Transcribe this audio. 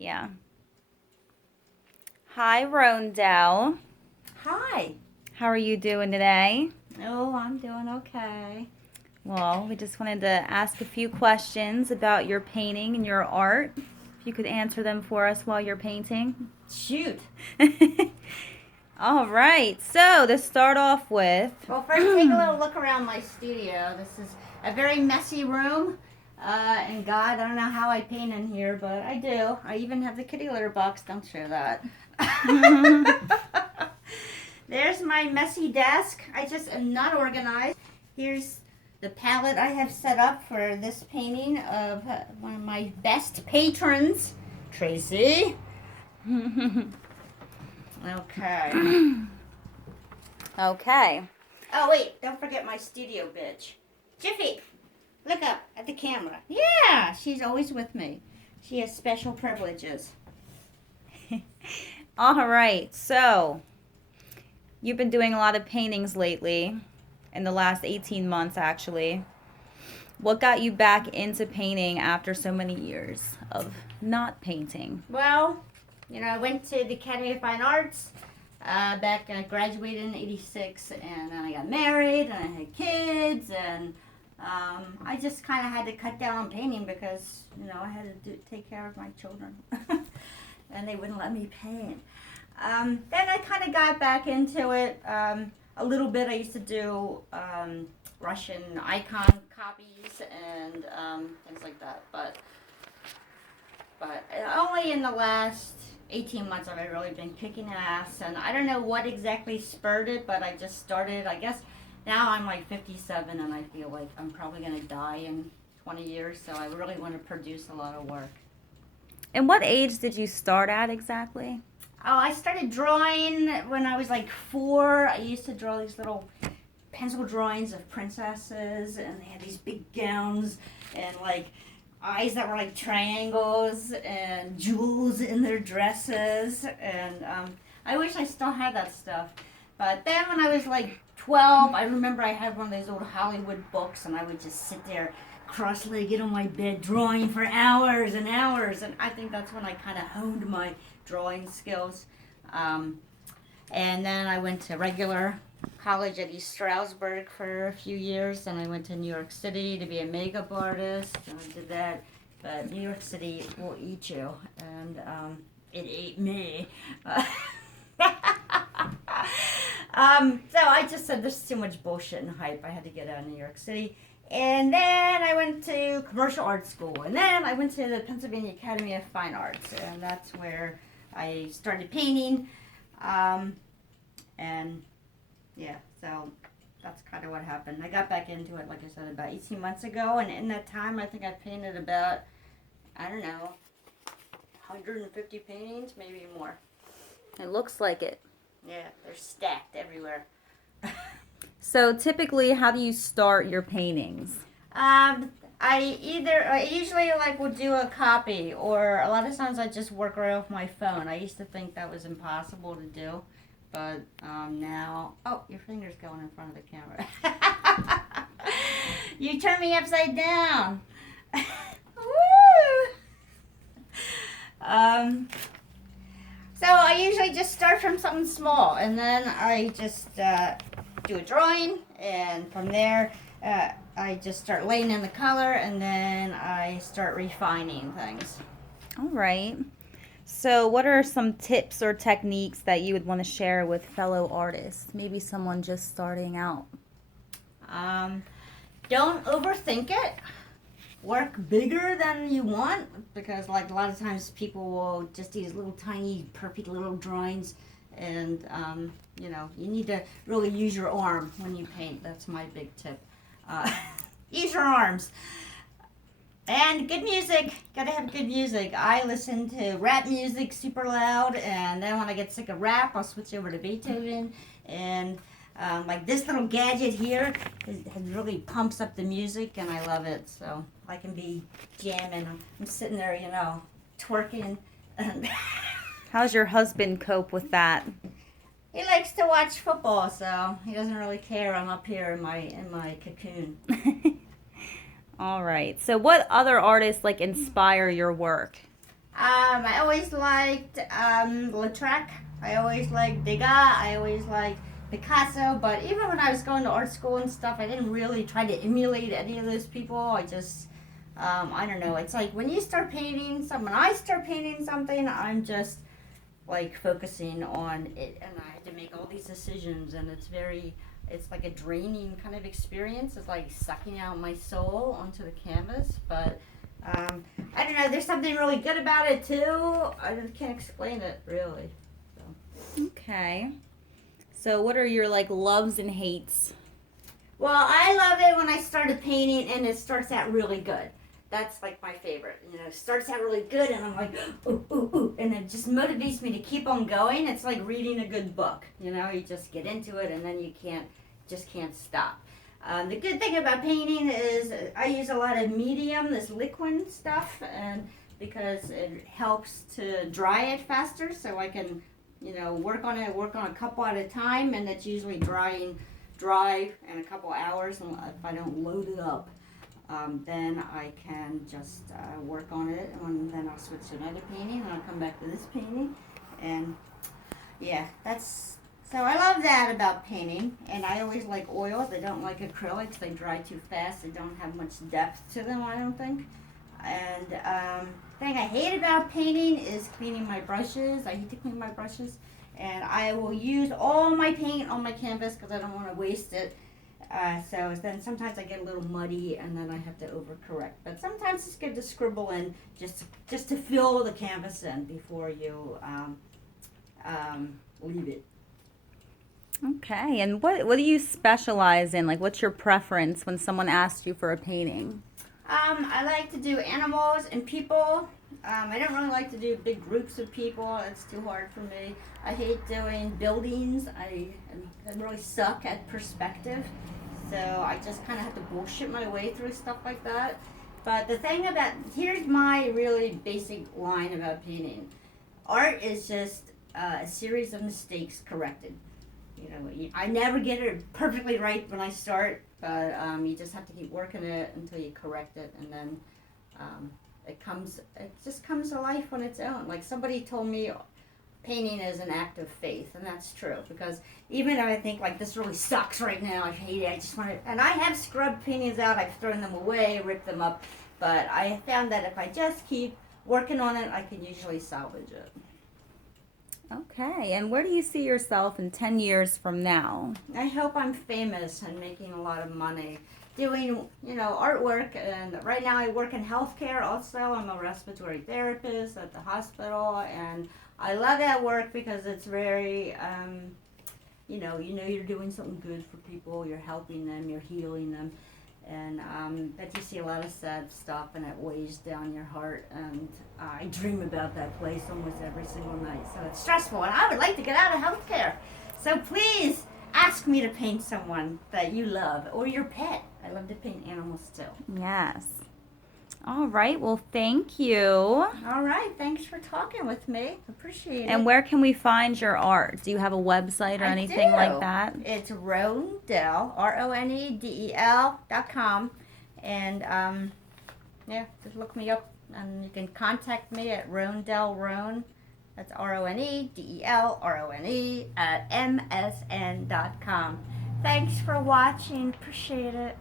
Yeah. Hi, Rondell. Hi. How are you doing today? Oh, I'm doing okay. Well, we just wanted to ask a few questions about your painting and your art. If you could answer them for us while you're painting. Shoot. All right. So, to start off with, Well, first take a little look around my studio. This is a very messy room. And God, I don't know how I paint in here, but I do. I even have the kitty litter box. Don't show that. There's my messy desk. I just am not organized. Here's the palette I have set up for this painting of one of my best patrons, Tracy. Okay. okay. Oh, wait, don't forget my studio bitch. Jiffy, look up at the camera. Yeah, she's always with me. She has special privileges. All right. So, you've been doing a lot of paintings lately, in the last 18 months, actually. What got you back into painting after so many years of not painting? Well, I went to the Academy of Fine Arts. I graduated in '86, and then I got married, and I had kids, and I just kind of had to cut down on painting because, I had to take care of my children, and they wouldn't let me paint. Then I kind of got back into it a little bit. I used to do Russian icon copies and things like that, but only in the last 18 months have I really been kicking ass, and I don't know what exactly spurred it, but I just started. I guess now I'm like 57, and I feel like I'm probably going to die in 20 years, so I really want to produce a lot of work. And what age did you start at exactly? Oh, I started drawing when I was like 4. I used to draw these little pencil drawings of princesses, and they had these big gowns and like eyes that were like triangles and jewels in their dresses, and I wish I still had that stuff. But then when I was like 12, I remember I had one of those old Hollywood books, and I would just sit there cross-legged on my bed drawing for hours and hours, and I think that's when I kind of honed my drawing skills. And then I went to regular college at East Stroudsburg for a few years, and I went to New York City to be a makeup artist, and I did that. But New York City will eat you, and it ate me. So I just said, there's too much bullshit and hype. I had to get out of New York City. And then I went to commercial art school, and then I went to the Pennsylvania Academy of Fine Arts, and that's where I started painting. And yeah, so that's kind of what happened. I got back into it, like I said, about 18 months ago, and in that time, I think I painted about, I don't know, 150 paintings, maybe more. It looks like it. Yeah, they're stacked everywhere. So, typically, how do you start your paintings? I usually like will do a copy, or a lot of times I just work right off my phone. I used to think that was impossible to do, but now, oh, your finger's going in front of the camera. You turn me upside down. Woo! So I usually just start from something small, and then I just do a drawing, and from there I just start laying in the color, and then I start refining things. All right. So, what are some tips or techniques that you would want to share with fellow artists? Maybe someone just starting out. Don't overthink it. Work bigger than you want, because like a lot of times people will just do these little tiny perfect little drawings, and you need to really use your arm when you paint. That's my big tip. Use your arms. And good music. Gotta have good music. I listen to rap music super loud, and then when I get sick of rap, I'll switch over to Beethoven. And like this little gadget here has really pumps up the music, and I love it. So I can be jamming. I'm sitting there, twerking. And How's your husband cope with that? he likes to watch football, so he doesn't really care. I'm up here in my cocoon. All right. So, what other artists inspire your work? I always liked Lautrec. I always liked Degas. I always liked Picasso. But even when I was going to art school and stuff, I didn't really try to emulate any of those people. I just, I don't know. It's like when you start painting when I start painting something, I'm just like focusing on it, and I have to make all these decisions, and it's like a draining kind of experience. It's like sucking out my soul onto the canvas, but I don't know. There's something really good about it too. I just can't explain it really. So. Okay. So what are your like loves and hates? Well, I love it when I started painting and it starts out really good. That's like my favorite. You know, it starts out really good and I'm like, ooh, ooh, ooh. And it just motivates me to keep on going. It's like reading a good book. You know, you just get into it and then you just can't stop. The good thing about painting is I use a lot of medium, this liquid stuff, and because it helps to dry it faster, so I can, you know, work on a couple at a time, and it's usually dry in a couple hours. And if I don't load it up, then I can just work on it, and then I'll switch to another painting, and I'll come back to this painting, and yeah, so I love that about painting, and I always like oils. I don't like acrylics. They dry too fast. They don't have much depth to them, I don't think. And thing I hate about painting is cleaning my brushes. I hate to clean my brushes. And I will use all my paint on my canvas because I don't want to waste it. So then sometimes I get a little muddy and then I have to overcorrect. But sometimes it's good to scribble in just to fill the canvas in before you leave it. Okay, and what do you specialize in? Like, what's your preference when someone asks you for a painting? I like to do animals and people. I don't really like to do big groups of people. It's too hard for me. I hate doing buildings. I really suck at perspective. So I just kind of have to bullshit my way through stuff like that. But here's my really basic line about painting. Art is just a series of mistakes corrected. You know, I never get it perfectly right when I start, but you just have to keep working it until you correct it, and then it just comes to life on its own. Like somebody told me, painting is an act of faith, and that's true, because even if I think like this really sucks right now, I hate it, I just want to, and I have scrubbed paintings out, I've thrown them away, ripped them up, but I found that if I just keep working on it, I can usually salvage it. Okay, and where do you see yourself in 10 years from now? I hope I'm famous and making a lot of money doing, you know, artwork. And right now I work in healthcare also. I'm a respiratory therapist at the hospital, and I love that work because it's very, you know you're doing something good for people. You're helping them. You're healing them. And but you see a lot of sad stuff, and it weighs down your heart. And I dream about that place almost every single night. So it's stressful, and I would like to get out of healthcare. So please ask me to paint someone that you love or your pet. I love to paint animals too. Yes. All right, well, thank you. All right, thanks for talking with me. Appreciate it. And where can we find your art? Do you have a website or anything like that? It's Ronedel, RONEDEL.com. And yeah, just look me up, and you can contact me at Ronedel Rone. That's RONEDEL RONE at MSN.com. Thanks for watching. Appreciate it.